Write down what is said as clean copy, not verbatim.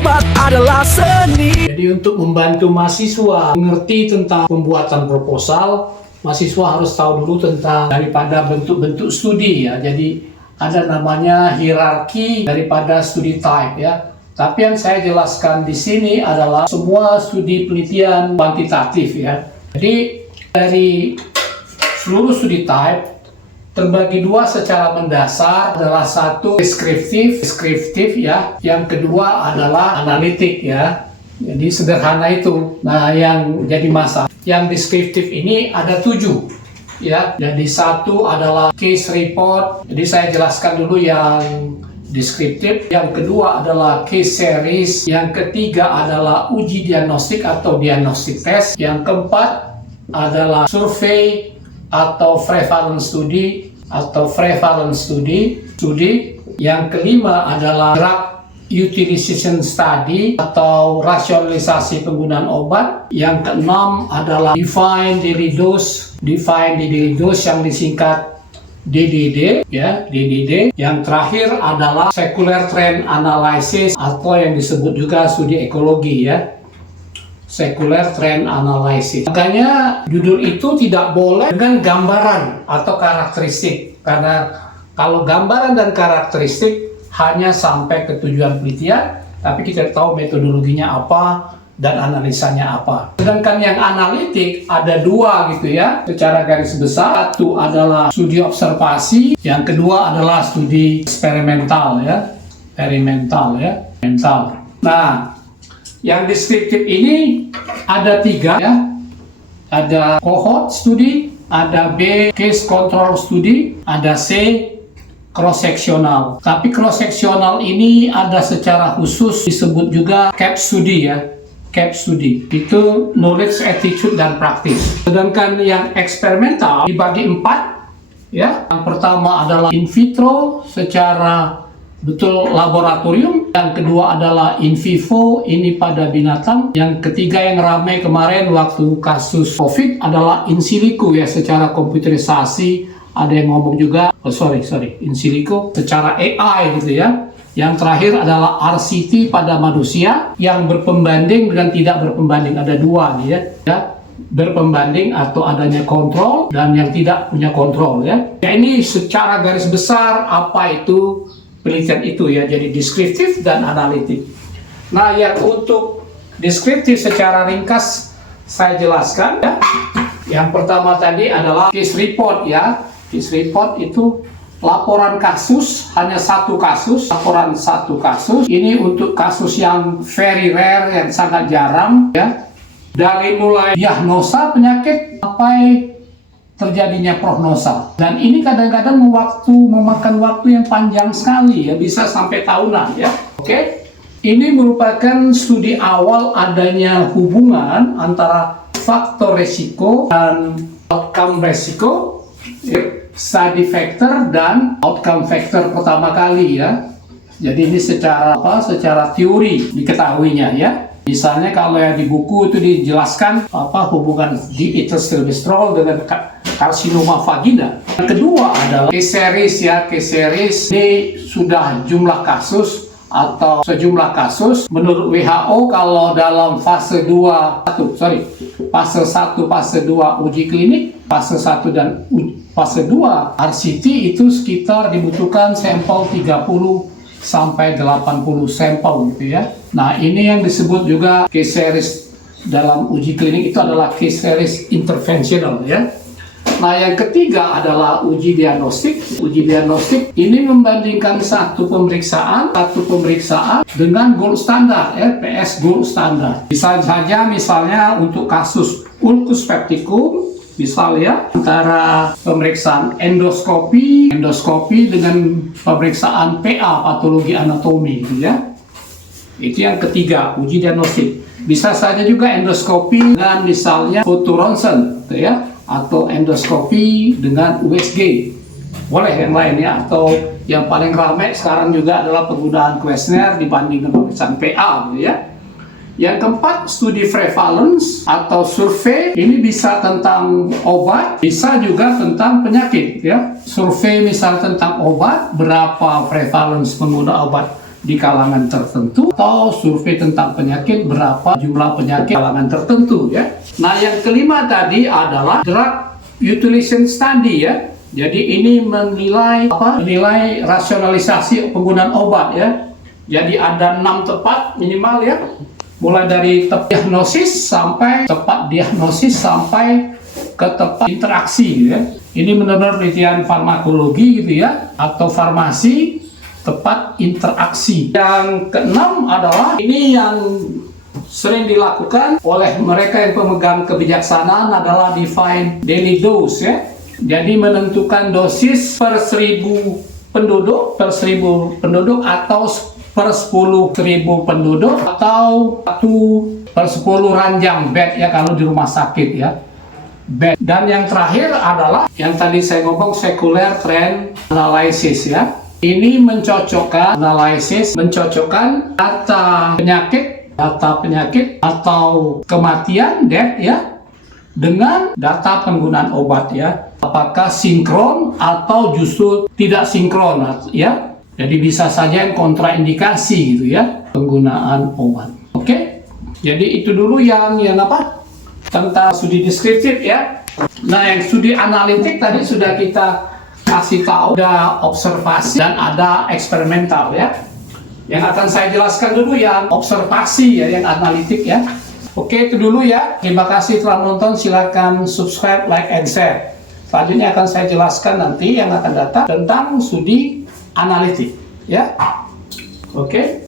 obat adalah seni. Jadi untuk membantu mahasiswa mengerti tentang pembuatan proposal, mahasiswa harus tahu dulu tentang daripada bentuk-bentuk studi ya. Jadi ada namanya hierarki daripada studi type ya. Tapi yang saya jelaskan di sini adalah semua studi penelitian kuantitatif ya. Jadi dari seluruh studi type terbagi dua secara mendasar, adalah satu deskriptif ya, yang kedua adalah analitik ya. Jadi sederhana itu. Nah, yang jadi masalah, yang deskriptif ini ada 7 ya. Jadi satu adalah case report. Jadi saya jelaskan dulu yang deskriptif. Yang kedua adalah case series. Yang ketiga adalah uji diagnostik atau diagnostic test. Yang keempat adalah survei atau prevalence study. Yang kelima adalah drug utilization study atau rasionalisasi penggunaan obat. Yang keenam adalah defined daily dose yang disingkat DDD ya, DDD. Yang terakhir adalah secular trend analysis atau yang disebut juga studi ekologi ya, secular trend analysis. Makanya judul itu tidak boleh dengan gambaran atau karakteristik, karena kalau gambaran dan karakteristik hanya sampai ke tujuan penelitian, tapi kita tahu metodologinya apa dan analisanya apa. Sedangkan yang analitik ada 2 gitu ya, secara garis besar. Satu adalah studi observasi, yang kedua adalah studi eksperimental ya, mental. Nah, yang deskriptif ini ada 3 ya, ada cohort studi, ada B case control studi, ada C cross-sectional. Tapi cross-sectional ini ada secara khusus disebut juga CAP studi ya. CAP studi itu knowledge, attitude, dan practice. Sedangkan yang eksperimental dibagi 4 ya. Yang pertama adalah in vitro secara betul laboratorium. Yang kedua adalah in vivo, ini pada binatang. Yang ketiga yang ramai kemarin waktu kasus COVID adalah in silico ya, secara komputerisasi. Ada yang ngomong juga, in silico secara AI gitu ya. Yang terakhir adalah RCT pada manusia yang berpembanding dengan tidak berpembanding. Ada 2 nih ya, berpembanding atau adanya kontrol dan yang tidak punya kontrol ya. Ya, ini secara garis besar apa itu penelitian itu ya, jadi deskriptif dan analitik. Nah, yang untuk deskriptif secara ringkas saya jelaskan ya. Yang pertama tadi adalah case report ya. Case report itu laporan kasus, hanya laporan satu kasus. Ini untuk kasus yang very rare, yang sangat jarang ya. Dari mulai diagnosa penyakit sampai terjadinya prognosa. Dan ini kadang-kadang memakan waktu yang panjang sekali ya, bisa sampai tahunan ya. Oke. Ini merupakan studi awal adanya hubungan antara faktor resiko dan outcome resiko. Study factor dan outcome factor pertama kali ya. Jadi ini secara teori diketahuinya ya. Misalnya kalau yang di buku itu dijelaskan hubungan dietilstilbestrol dengan karsinoma vagina. Yang kedua adalah case series ya. Case series ini sudah jumlah kasus atau sejumlah kasus. Menurut WHO kalau dalam fase 1, fase 2 uji klinik, fase 1 dan fase 2 RCT itu sekitar dibutuhkan sampel 30 sampai 80 sampel gitu ya. Nah, ini yang disebut juga case series dalam uji klinik, itu adalah case series interventional ya. Nah, yang ketiga adalah uji diagnostik. Uji diagnostik ini membandingkan satu pemeriksaan dengan gold standar ya, PS gold standar. Bisa saja misalnya untuk kasus ulcus pepticum, misalnya antara pemeriksaan endoskopi dengan pemeriksaan PA, patologi anatomi gitu ya. Itu yang ketiga, uji diagnostik. Bisa saja juga endoskopi dengan misalnya fotoronsen gitu ya, atau endoskopi dengan USG. Boleh yang lainnya, atau yang paling ramai sekarang juga adalah penggunaan kuesioner dibanding dengan pemeriksaan PA gitu ya. Yang keempat, studi prevalence atau survei. Ini bisa tentang obat, bisa juga tentang penyakit ya. Survei misal tentang obat, berapa prevalence pengguna obat di kalangan tertentu, atau survei tentang penyakit berapa jumlah penyakit kalangan tertentu ya. Nah, yang kelima tadi adalah drug utilization study ya. Jadi ini menilai rasionalisasi penggunaan obat ya. Jadi ada 6 tepat minimal ya. Mulai dari tepat diagnosis sampai ke tepat interaksi ya. Ini benar-benar penelitian farmakologi gitu ya, atau farmasi tepat interaksi. Yang keenam adalah ini yang sering dilakukan oleh mereka yang pemegang kebijaksanaan adalah define daily dose ya. Jadi menentukan dosis per 1000 penduduk atau per 10.000 penduduk atau 1 per 10 ranjang bed ya kalau di rumah sakit ya. Bed. Dan yang terakhir adalah yang tadi saya ngomong secular trend analysis ya. Ini mencocokkan data penyakit atau kematian death ya dengan data penggunaan obat ya. Apakah sinkron atau justru tidak sinkron ya. Jadi bisa saja yang kontraindikasi gitu ya penggunaan obat. Oke. Jadi itu dulu yang tentang studi deskriptif ya. Nah, yang studi analitik tadi sudah kita kasih tahu, ada observasi dan ada eksperimental ya. Yang akan saya jelaskan dulu yang observasi ya, yang analitik ya. Oke, itu dulu ya. Terima kasih telah menonton. Silakan subscribe, like, and share. Selanjutnya akan saya jelaskan nanti yang akan datang tentang studi analitik ya. Oke.